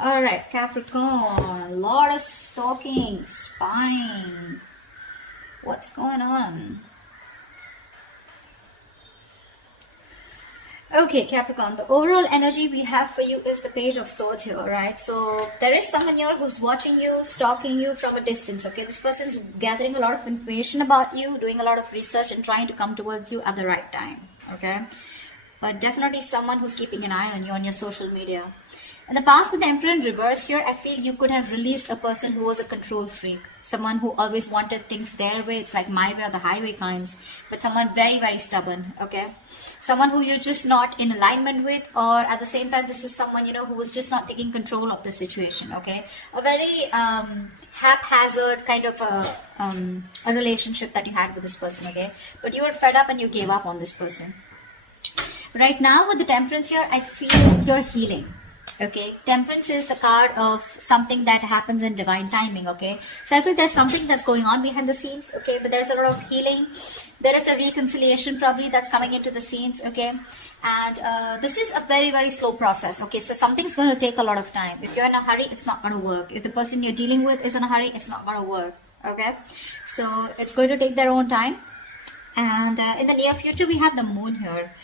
All right, Capricorn, a lot of stalking, spying. What's going on? Okay, Capricorn, the overall energy we have for you is the Page of Swords here, right? So there is someone here who's watching you, stalking you from a distance, okay? This person's gathering a lot of information about you, doing a lot of research and trying to come towards you at the right time, okay? But definitely someone who's keeping an eye on you on your social media. In the past, with the Emperor in reverse here, I feel you could have released a person who was a control freak. Someone who always wanted things their way. It's like my way or the highway kinds. But someone very, very stubborn, okay? Someone who you're just not in alignment with, or at the same time, this is someone, you know, who was just not taking control of the situation, okay? A very haphazard kind of a relationship that you had with this person, okay? But you were fed up and you gave up on this person. Right now, with the Temperance here, I feel you're healing. Okay, Temperance is the card of something that happens in divine timing, okay? So I feel there's something that's going on behind the scenes, okay? But there's a lot of healing. There is a reconciliation probably that's coming into the scenes, okay? And this is a very, very slow process, okay? So something's going to take a lot of time. If you're in a hurry, it's not going to work. If the person you're dealing with is in a hurry, it's not going to work, okay? So it's going to take their own time. And in the near future, we have the Moon here.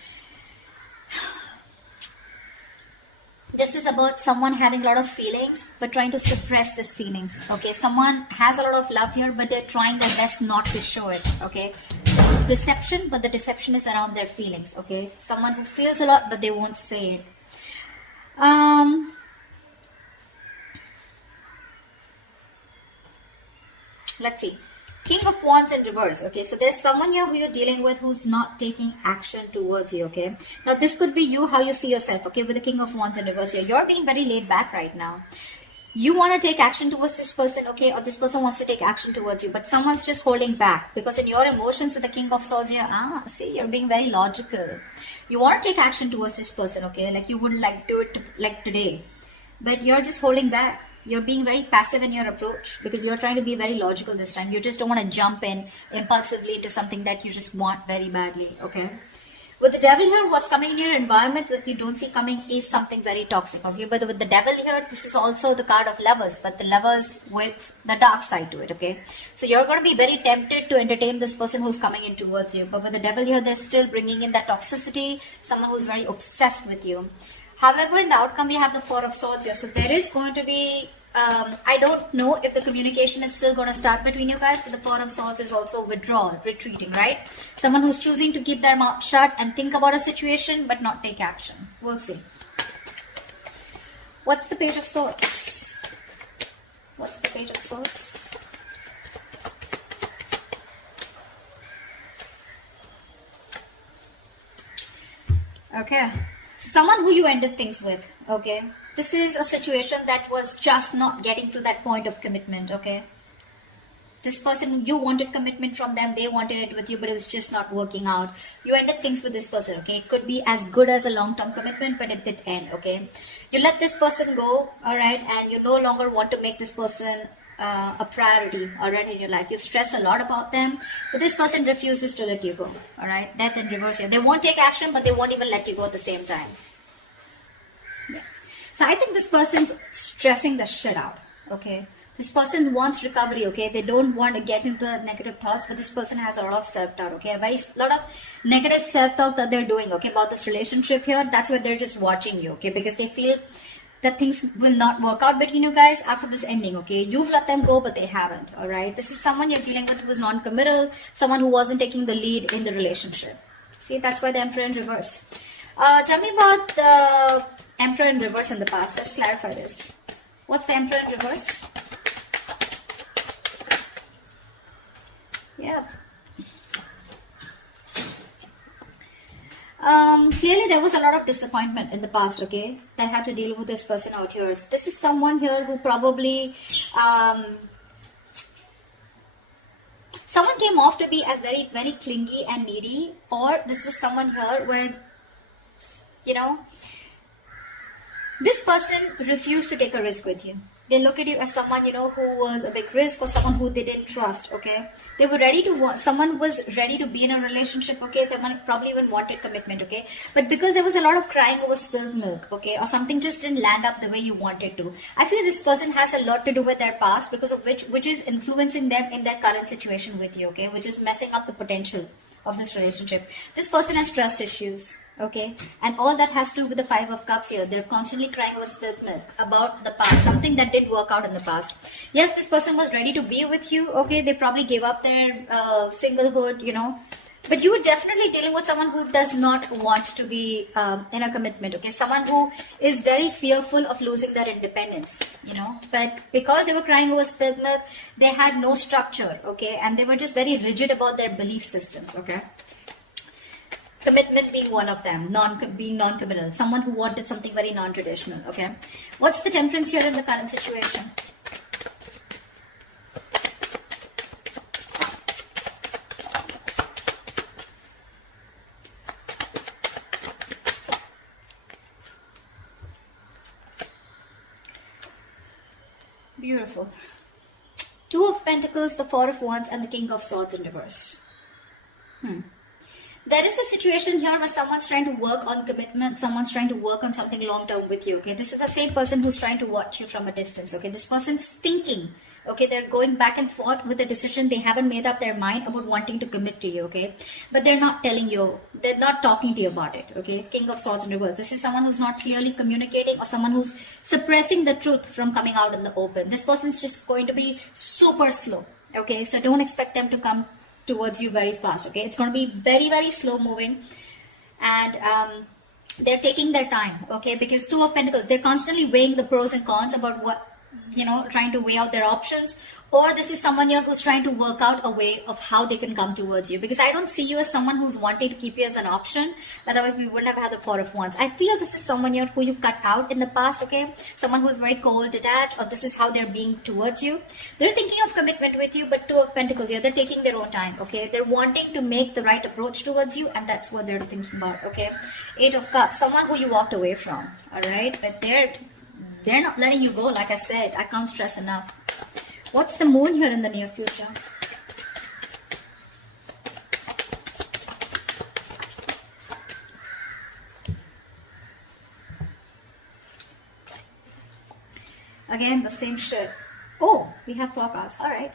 This is about someone having a lot of feelings, but trying to suppress these feelings, okay? Someone has a lot of love here, but they're trying their best not to show it, okay? Deception, but the deception is around their feelings, okay? Someone who feels a lot, but they won't say it. Let's see. King of Wands in reverse, okay? So there's someone here who you're dealing with who's not taking action towards you, okay? Now, this could be you, how you see yourself, okay? With the King of Wands in reverse here. You're being very laid back right now. You want to take action towards this person, okay? Or this person wants to take action towards you, but someone's just holding back. Because in your emotions with the King of Swords here, see, you're being very logical. You want to take action towards this person, okay? Like you wouldn't like do it like today. But you're just holding back. You're being very passive in your approach because you're trying to be very logical this time. You just don't want to jump in impulsively to something that you just want very badly, okay? With the Devil here, what's coming in your environment that you don't see coming is something very toxic, okay? But with the Devil here, this is also the card of Lovers, but the Lovers with the dark side to it, okay? So you're going to be very tempted to entertain this person who's coming in towards you. But with the Devil here, they're still bringing in that toxicity, someone who's very obsessed with you. However, in the outcome, we have the Four of Swords here. So there is going to be, I don't know if the communication is still going to start between you guys, but the Four of Swords is also withdrawal, retreating, right? Someone who's choosing to keep their mouth shut and think about a situation, but not take action. We'll see. What's the Page of Swords? What's the Page of Swords? Okay. Someone who you ended things with, okay? This is a situation that was just not getting to that point of commitment, okay? This person, you wanted commitment from them, they wanted it with you, but it was just not working out. You ended things with this person, okay? It could be as good as a long-term commitment, but it did end, okay? You let this person go, all right? And you no longer want to make this person a priority, all right, in your life. You've stressed a lot about them, but this person refuses to let you go, all right? Death in reverse here. They won't take action, but they won't even let you go at the same time. Yeah. So I think this person's stressing the shit out, okay? This person wants recovery, okay? They don't want to get into negative thoughts, but this person has a lot of self-doubt, okay? A lot of negative self-talk that they're doing, okay, about this relationship here. That's why they're just watching you, okay? Because they feel that things will not work out between you guys after this ending, okay? You've let them go, but they haven't, all right? This is someone you're dealing with who was non-committal, someone who wasn't taking the lead in the relationship. See, that's why the Emperor in reverse. Tell me about the Emperor in reverse in the past. Let's clarify this. What's the Emperor in reverse? Yeah. Clearly there was a lot of disappointment in the past, okay, that had to deal with this person out here. This is someone here who probably someone came off to be as very, very clingy and needy, or this was someone here where, you know, This person refused to take a risk with you. They look at you as someone, you know, who was a big risk, or someone who they didn't trust, okay? They were ready to someone was ready to be in a relationship, okay? Someone probably even wanted commitment, okay? But because there was a lot of crying over spilled milk, okay? Or something just didn't land up the way you wanted to. I feel this person has a lot to do with their past, because of which is influencing them in their current situation with you, okay? Which is messing up the potential of this relationship. This person has trust issues. Okay, and all that has to do with the Five of Cups here. They're constantly crying over spilled milk about the past, something that didn't work out in the past. Yes, this person was ready to be with you. Okay, they probably gave up their singlehood, you know, but you were definitely dealing with someone who does not want to be in a commitment. Okay, someone who is very fearful of losing their independence, you know, but because they were crying over spilled milk, they had no structure. Okay, and they were just very rigid about their belief systems. Okay. Commitment being one of them, being non-committal, someone who wanted something very non-traditional, okay? What's the Temperance here in the current situation? Beautiful. Two of Pentacles, the Four of Wands, and the King of Swords in reverse. There is a situation here where someone's trying to work on commitment, someone's trying to work on something long-term with you, okay? This is the same person who's trying to watch you from a distance, okay? This person's thinking, okay? They're going back and forth with a decision. They haven't made up their mind about wanting to commit to you, okay? But they're not telling you, they're not talking to you about it, okay? King of Swords in reverse. This is someone who's not clearly communicating, or someone who's suppressing the truth from coming out in the open. This person's just going to be super slow, okay? So don't expect them to come towards you very fast, okay? It's going to be very, very slow moving, and they're taking their time, okay? Because Two of Pentacles, they're constantly weighing the pros and cons about what, you know, trying to weigh out their options. Or this is someone here who's trying to work out a way of how they can come towards you, because I don't see you as someone who's wanting to keep you as an option. Otherwise we wouldn't have had the Four of Wands. I feel this is someone here who you cut out in the past, okay? Someone who's very cold, detached, or this is how they're being towards you. They're thinking of commitment with you, but Two of Pentacles here, they're taking their own time, okay? They're wanting to make the right approach towards you, and that's what they're thinking about, okay? Eight of Cups, someone who you walked away from, all right? But they're not letting you go. Like I said, I can't stress enough. What's the Moon here in the near future? Again, the same shit. Oh, we have 4 cards. All right.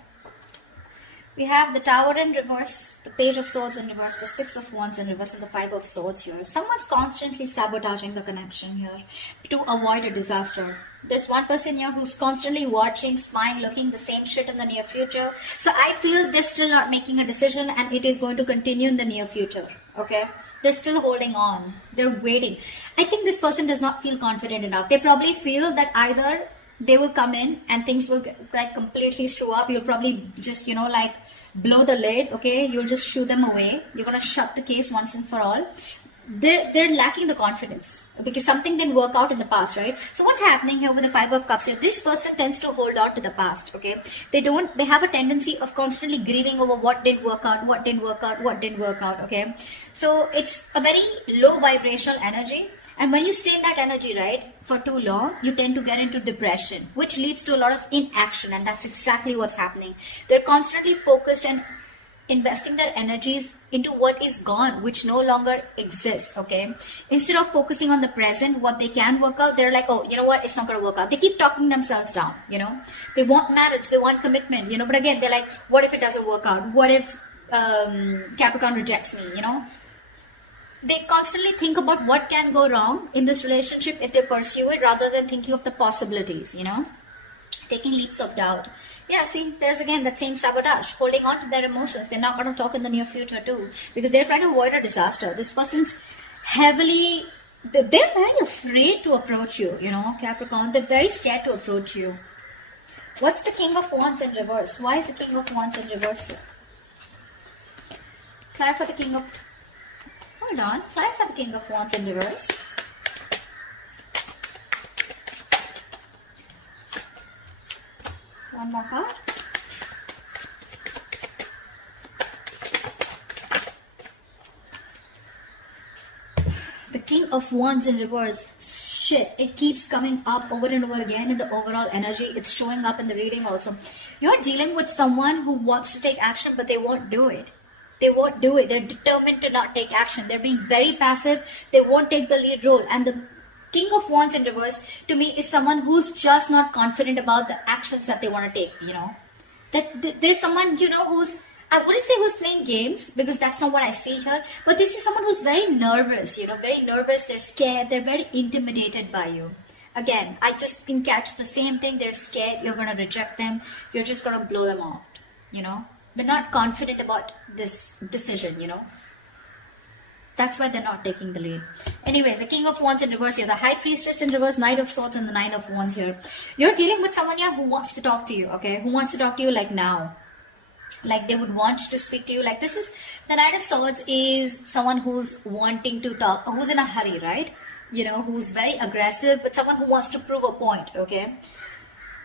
We have the Tower in reverse, the Page of Swords in reverse, the Six of Wands in reverse, and the Five of Swords here. Someone's constantly sabotaging the connection here to avoid a disaster. There's one person here who's constantly watching, spying, looking the same shit in the near future. So I feel they're still not making a decision, and it is going to continue in the near future. Okay? They're still holding on. They're waiting. I think this person does not feel confident enough. They probably feel that either they will come in and things will like completely screw up. You'll probably just, you know, like blow the lid, okay? You'll just shoo them away. You're going to shut the case once and for all. They're lacking the confidence because something didn't work out in the past, right? So what's happening here with the Five of Cups here? This person tends to hold on to the past, okay? They have a tendency of constantly grieving over what didn't work out, what didn't work out, what didn't work out, okay? So it's a very low vibrational energy. And when you stay in that energy, right, for too long, you tend to get into depression, which leads to a lot of inaction. And that's exactly what's happening. They're constantly focused and investing their energies into what is gone, which no longer exists, okay? Instead of focusing on the present, what they can work out, they're like, oh, you know what, it's not going to work out. They keep talking themselves down, you know? They want marriage, they want commitment, you know? But again, they're like, what if it doesn't work out? What if Capricorn rejects me, you know? They constantly think about what can go wrong in this relationship if they pursue it, rather than thinking of the possibilities, you know? Taking leaps of doubt. Yeah, see, there's again that same sabotage, holding on to their emotions. They're not going to talk in the near future too, because they're trying to avoid a disaster. This person's heavily, they're very afraid to approach you, you know, Capricorn. They're very scared to approach you. What's the King of Wands in reverse? Why is the King of Wands in reverse here? Clarify the King of... Hold on. Clarify the King of Wands in reverse. One more card. The King of Wands in reverse. shit, it keeps coming up over and over again in the overall energy. It's showing up in the reading also. You're dealing with someone who wants to take action, but they won't do it. They won't do it. They're determined to not take action. They're being very passive. They won't take the lead role. And the King of Wands in reverse, to me, is someone who's just not confident about the actions that they want to take, you know. There's someone, you know, who's, I wouldn't say who's playing games, because that's not what I see here, but this is someone who's very nervous, you know, very nervous, they're scared, they're very intimidated by you. Again, I just can catch the same thing, they're scared, you're going to reject them, you're just going to blow them out, you know. They're not confident about this decision, you know. That's why they're not taking the lead. Anyways, the King of Wands in reverse here, the High Priestess in reverse, Knight of Swords, and the Nine of Wands here. You're dealing with someone here who wants to talk to you, okay? Who wants to talk to you like now. Like they would want to speak to you. Like this is, the Knight of Swords is someone who's wanting to talk, who's in a hurry, right? You know, who's very aggressive, but someone who wants to prove a point, okay?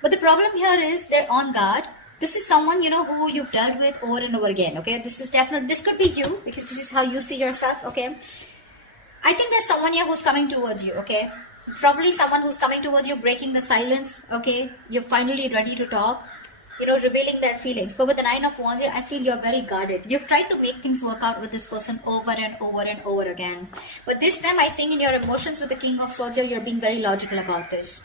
But the problem here is they're on guard. This is someone, you know, who you've dealt with over and over again, okay? This is definitely, this could be you, because this is how you see yourself, okay? I think there's someone here who's coming towards you, okay? Probably someone who's coming towards you, breaking the silence, okay? You're finally ready to talk, you know, revealing their feelings. But with the Nine of Wands here, I feel you're very guarded. You've tried to make things work out with this person over and over and over again. But this time, I think in your emotions with the King of Swords here, you're being very logical about this.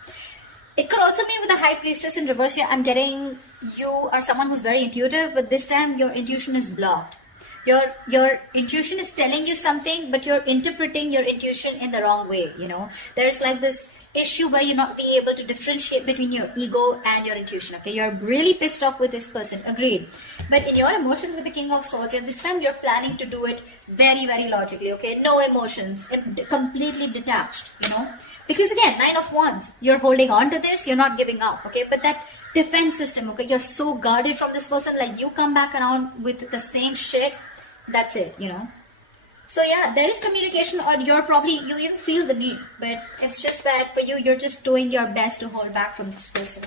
It could also mean with the High Priestess in reverse here, I'm getting you are someone who's very intuitive, but this time your intuition is blocked. Your intuition is telling you something, but you're interpreting your intuition in the wrong way, you know. There's like this issue where you're not being able to differentiate between your ego and your intuition, okay? You're really pissed off with this person, agreed. But in your emotions with the King of Swords, this time you're planning to do it very, very logically, okay? No emotions, completely detached, you know? Because again, Nine of Wands, you're holding on to this, you're not giving up, okay? But that defense system, okay? You're so guarded from this person, like you come back around with the same shit, that's it, you know? So yeah, there is communication, or you even feel the need, but it's just that for you, you're just doing your best to hold back from this person.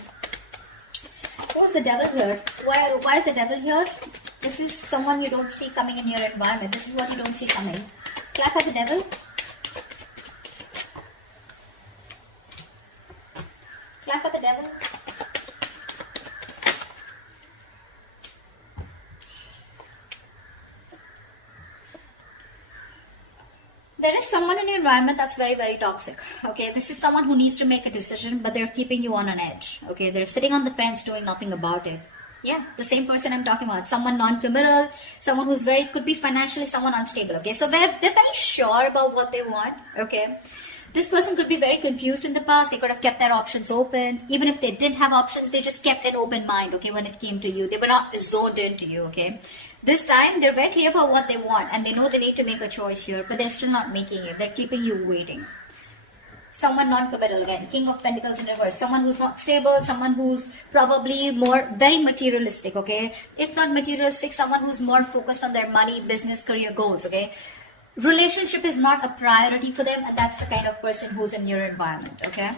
Who's the Devil here? Why is the Devil here? This is someone you don't see coming in your environment. This is what you don't see coming. Clap for the Devil. Clap for the Devil. There is someone in your environment that's very, very toxic, okay? This is someone who needs to make a decision, but they're keeping you on an edge, okay? They're sitting on the fence doing nothing about it. Yeah, the same person I'm talking about. Someone non-committal, someone who's could be financially someone unstable, okay? So they're very sure about what they want, okay? This person could be very confused in the past. They could have kept their options open. Even if they didn't have options, they just kept an open mind, okay, when it came to you. They were not zoned into you, okay? This time, they're very clear about what they want, and they know they need to make a choice here, but they're still not making it. They're keeping you waiting. Someone non-committal again, King of Pentacles in reverse. Someone who's not stable, someone who's probably very materialistic, okay? If not materialistic, someone who's more focused on their money, business, career goals, okay? Relationship is not a priority for them, and that's the kind of person who's in your environment, okay?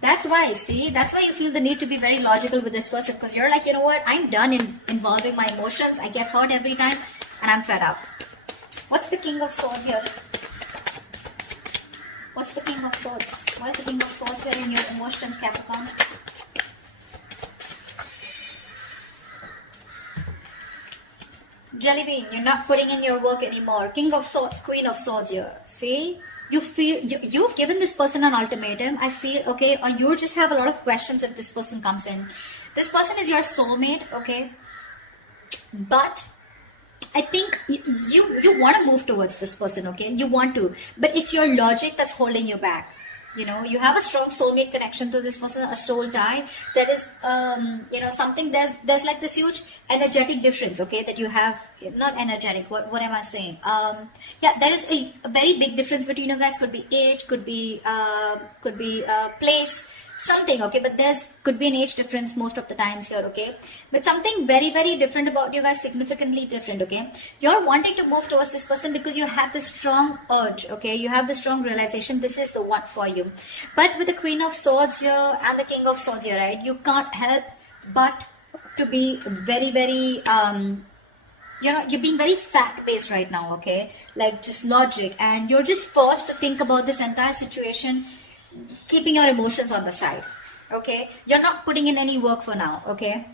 That's why, see, that's why you feel the need to be very logical with this person, because you're like, you know what, I'm done involving my emotions. I get hurt every time, and I'm fed up. What's the King of Swords here? What's the King of Swords? Why is the King of Swords here in your emotions, Capricorn? Jelly bean, you're not putting in your work anymore. King of Swords, Queen of Swords here. See? You feel, you've given this person an ultimatum, I feel, okay? Or you just have a lot of questions if this person comes in. This person is your soulmate, okay? But I think you want to move towards this person, okay? You want to. But it's your logic that's holding you back. You know, you have a strong soulmate connection to this person, a soul tie. There is, you know, something, there's like this huge energetic difference, okay, that you have, not energetic, what am I saying? Yeah, there is a very big difference between you guys. Could be age, could be place, something, okay, but could be an age difference most of the times here, okay, but something very, very different about you guys, significantly different, okay. You're wanting to move towards this person because you have this strong urge, okay, you have the strong realization this is the one for you. But with the Queen of Swords here and the King of Swords here, right, you can't help but to be very, very you know, you're being very fact-based right now, okay, like just logic, and you're just forced to think about this entire situation keeping your emotions on the side. Okay, you're not putting in any work for now. Okay,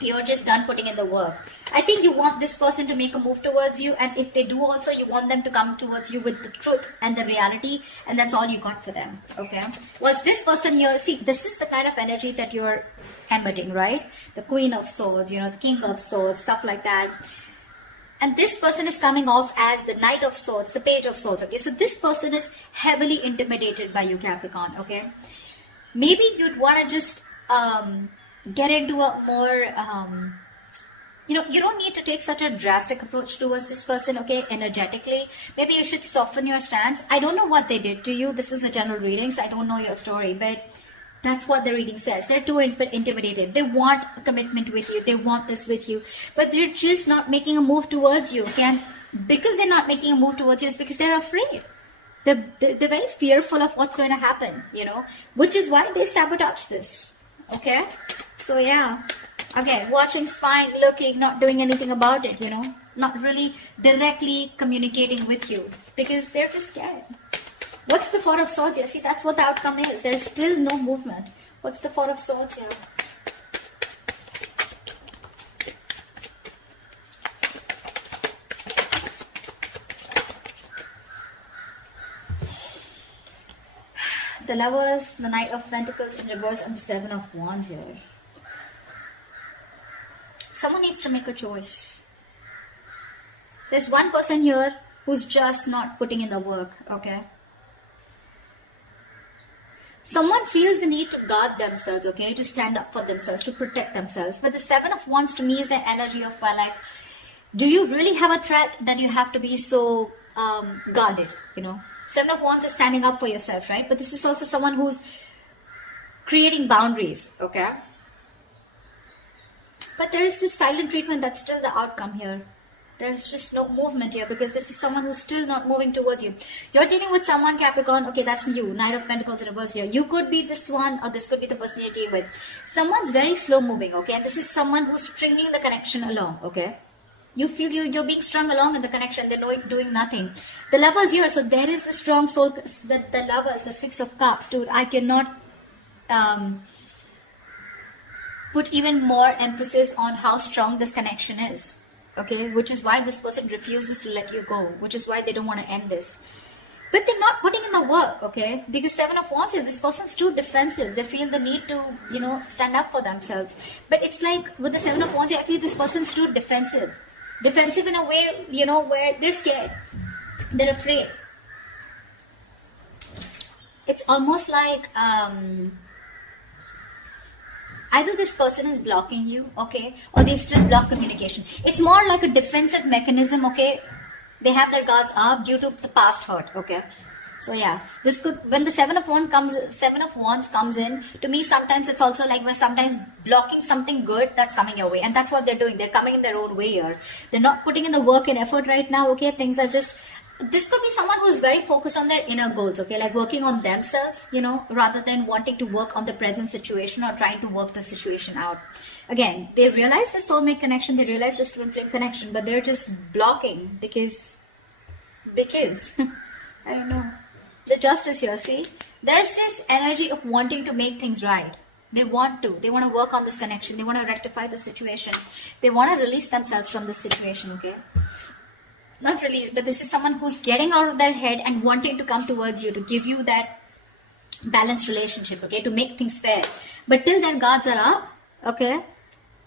you're just done putting in the work. I think you want this person to make a move towards you, and if they do also, you want them to come towards you with the truth and the reality, and that's all you got for them. Okay, was this person here? See, this is the kind of energy that you're emitting, right? The Queen of Swords, you know, the King of Swords, stuff like that. And this person is coming off as the Knight of Swords, the Page of Swords. Okay, so this person is heavily intimidated by you, Capricorn. Okay, maybe you'd want to just get into a more you know, you don't need to take such a drastic approach towards this person. Okay, energetically, maybe you should soften your stance. I don't know what they did to you. This is a general reading, so I don't know your story, but that's what the reading says. They're too intimidated. They want a commitment with you. They want this with you. But they're just not making a move towards you. Okay? And because they're not making a move towards you, it's because they're afraid. They're very fearful of what's going to happen, you know. Which is why they sabotage this. Okay? So yeah. Okay, watching's fine, looking, not doing anything about it, you know. Not really directly communicating with you. Because they're just scared. What's the Four of Swords here? See, that's what the outcome is. There's still no movement. What's the Four of Swords here? The Lovers, the Knight of Pentacles in reverse, and the Seven of Wands here. Someone needs to make a choice. There's one person here who's just not putting in the work, okay? Someone feels the need to guard themselves, okay, to stand up for themselves, to protect themselves. But the Seven of Wands to me is the energy of, well, like, do you really have a threat that you have to be so guarded, you know? Seven of Wands is standing up for yourself, right? But this is also someone who's creating boundaries, okay? But there is this silent treatment that's still the outcome here. There's just no movement here because this is someone who's still not moving towards you. You're dealing with someone, Capricorn. Okay, that's you. Knight of Pentacles in reverse here. You could be this one, or this could be the person you're dealing with. Someone's very slow moving, okay? And this is someone who's stringing the connection along, okay? You feel you're being strung along in the connection. They're doing nothing. The Lovers here. So there is the strong soul. The Lovers, the Six of Cups. Dude, I cannot put even more emphasis on how strong this connection is. Okay, which is why this person refuses to let you go, which is why they don't want to end this. But they're not putting in the work, okay? Because Seven of Wands here, this person's too defensive. They feel the need to, you know, stand up for themselves. But it's like with the Seven of Wands here, I feel this person's too defensive. Defensive in a way, you know, where they're scared. They're afraid. It's almost like either this person is blocking you, okay, or they've still blocked communication. It's more like a defensive mechanism, okay. They have their guards up due to the past hurt, okay. So yeah, this could, when the Seven of Wands comes in, to me sometimes it's also like we're sometimes blocking something good that's coming your way, and that's what they're doing. They're coming in their own way here. They're not putting in the work and effort right now, okay. Things are just, this could be someone who's very focused on their inner goals, okay, like working on themselves, you know, rather than wanting to work on the present situation or trying to work the situation out. Again, they realize the soulmate connection, they realize this twin flame connection, but they're just blocking because I don't know. The Justice here, see, there's this energy of wanting to make things right. They want to work on this connection, they want to rectify the situation, they want to release themselves from this situation, okay. Not release, but this is someone who's getting out of their head and wanting to come towards you to give you that balanced relationship, okay, to make things fair. But till their guards are up, okay,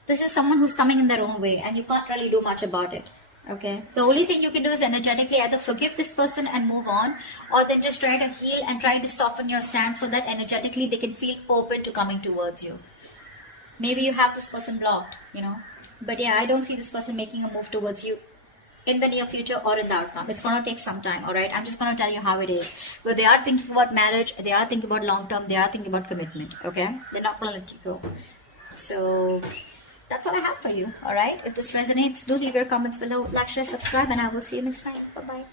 this is someone who's coming in their own way and you can't really do much about it, okay. The only thing you can do is energetically either forgive this person and move on, or then just try to heal and try to soften your stance so that energetically they can feel open to coming towards you. Maybe you have this person blocked, you know, but yeah, I don't see this person making a move towards you in the near future or in the outcome. It's going to take some time, alright? I'm just going to tell you how it is. But they are thinking about marriage, they are thinking about long term, they are thinking about commitment, okay? They're not going to let you go. So that's what I have for you, alright? If this resonates, do leave your comments below, like, share, subscribe, and I will see you next time. Bye-bye.